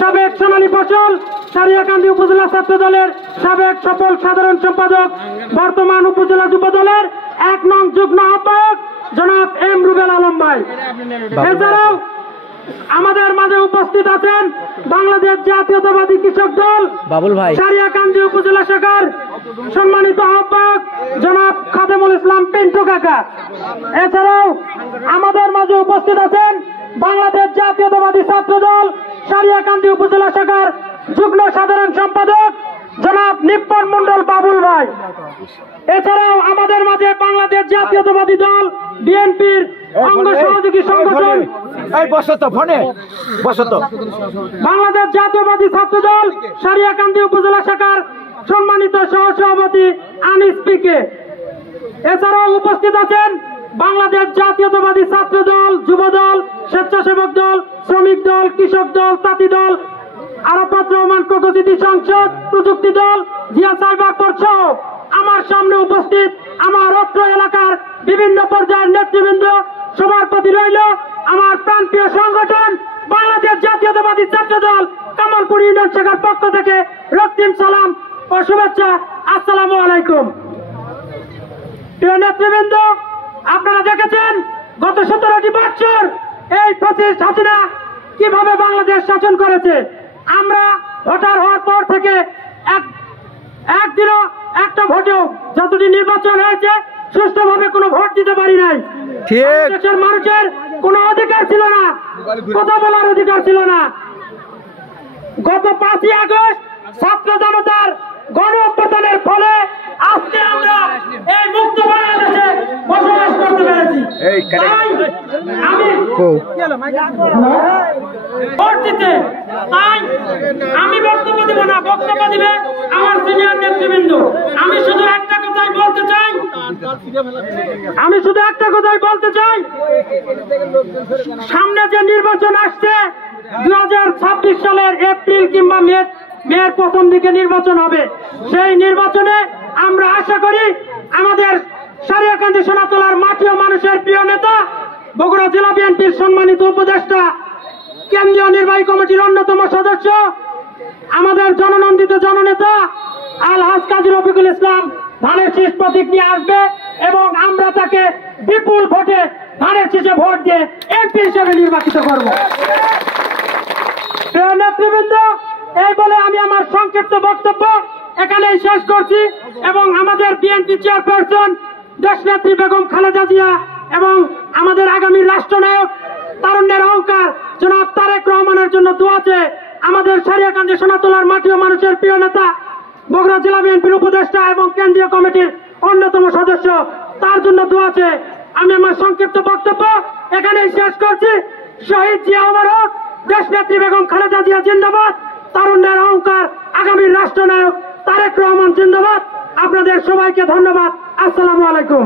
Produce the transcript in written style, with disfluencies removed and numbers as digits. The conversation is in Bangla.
সাবেক সোনালী ফসল সারিয়াকান্দি উপজেলা ছাত্র দলের সাবেক সফল সাধারণ সম্পাদক, বর্তমান উপজেলা যুব দলের 1 নং যুগ্ম আহ্বায়ক জনাব এম রুবেল আলম ভাই। এছাড়াও আমাদের মাঝে উপস্থিত আছেন বাংলাদেশ জাতীয়তাবাদী কৃষক দল বাবুল ভাই সারিয়াকান্দি উপজেলা শাখার সম্মানিত আহ্বায়ক জনাব খাদেমুল ইসলাম পিন্টু কাকা। এছাড়াও আমাদের মাঝে উপস্থিত আছেন বাংলাদেশ জাতীয়তাবাদী ছাত্র দল সারিয়াকান্দি উপজেলা শাখার যুগ্ম সাধারণ সম্পাদক জনাব নিপ্পন মন্ডল বাবুল ভাই। এছাড়াও আমাদের মাঝে বাংলাদেশ জাতীয়তাবাদী দল বিএনপির অঙ্গ সহযোগী সংগঠন বাংলাদেশ জাতীয়তাবাদী ছাত্র দল সারিয়াকান্দি উপজেলা শাখার সম্মানিত সহ সভাপতি আনিস পিকে। এছাড়াও উপস্থিত আছেন বাংলাদেশ জাতীয়তাবাদী ছাত্র দল, যুব দল, স্বেচ্ছাসেবক দল, শ্রমিক দল, কৃষক দল, তাঁতি দল, আরাফাত রহমান কোকোজিতি সংসদ, প্রযুক্তি দল, জিয়া সাইবার সহ আমার সামনে উপস্থিত আমার অত্র এলাকার বিভিন্ন পর্যায়ের নেতৃবৃন্দ, সবার প্রতি রইল আমার প্রান্তীয় সংগঠন বাংলাদেশ জাতীয়তাবাদী ছাত্র দল কামালপুর ইউনিয়ন শাখার পক্ষ থেকে রক্তিম সালাম ও শুভেচ্ছা। আসসালামু আলাইকুম। প্রিয় নেতৃবৃন্দ, আপনারা দেখেছেন গত 17টি বছর এই ফ্যাসিস্ট হাসিনা কিভাবে বাংলাদেশ শাসন করেছে। আমরা ভোটার হওয়ার পর থেকে একদিনও একটা ভোটেও যতটি নির্বাচন হয়েছে সুষ্ঠুভাবে কোনো ভোট দিতে পারি নাই। দেশের মানুষের কোনো অধিকার ছিল না, কথা বলার অধিকার ছিল না। গত 5ই আগস্ট ছাত্র জনতার গণ অভ্যুত্থানের ফলে আজকে আমরা এই মুক্ত বাংলাদেশে বসবাস করতে পেরেছি। তাই আমি ভোট দিতে আমি বক্তব্য দিব না, বক্তব্য দিবে আমার সিনিয়র নেতৃবৃন্দ। আমি শুধু একটা কথাই বলতে চাই, সামনে যে নির্বাচন আসছে 2026 সালের এপ্রিল কিংবা মের প্রথম দিকে নির্বাচন হবে। সেই নির্বাচনে আমরা আশা করি আমাদের সারিয়াকান্দি সোনাতলার মাটি ও মানুষের প্রিয় নেতা, বগুড়া জেলা বিএনপির সম্মানিত উপদেষ্টা, কেন্দ্রীয় নির্বাহী কমিটির অন্যতম সদস্য, আমাদের জননন্দিত জননেতা আলহাজ কাজী রফিকুল ইসলাম ধানের শীষ প্রতীক নিয়ে আসবে এবং আমরা তাকে বিপুল ভোটে ধানের শীষে ভোট দিয়ে এমপি হিসেবে নির্বাচিত করব। প্রিয় নেতৃবৃন্দ, এই বলে আমি আমার সংক্ষিপ্ত বক্তব্য এখানেই শেষ করছি এবং আমাদের বিএনপি চেয়ারপারসন দেশনেত্রী বেগম খালেদা জিয়া এবং আমাদের আগামী রাষ্ট্রনায়ক তারুণ্যের অহংকার জনাব তারেক রহমানের জন্য দোয়া চেয়ে আমাদের সারিয়াকান্দি সোনাতলার মাটি ও মানুষের প্রিয় নেতা, বগুড়া জেলা বিএনপির উপদেষ্টা এবং কেন্দ্রীয় কমিটির অন্যতম সদস্য, তার জন্য দোয়া চেয়ে আমি আমার সংক্ষিপ্ত বক্তব্য এখানেই শেষ করছি। শহীদ জিয়া অমর হোক, দেশনেত্রী বেগম খালেদা জিয়া জিন্দাবাদ, তারুণ্যের অহংকার আগামী রাষ্ট্রনায়ক তারেক রহমান জিন্দাবাদ। আপনাদের সবাইকে ধন্যবাদ। আসসালামু আলাইকুম।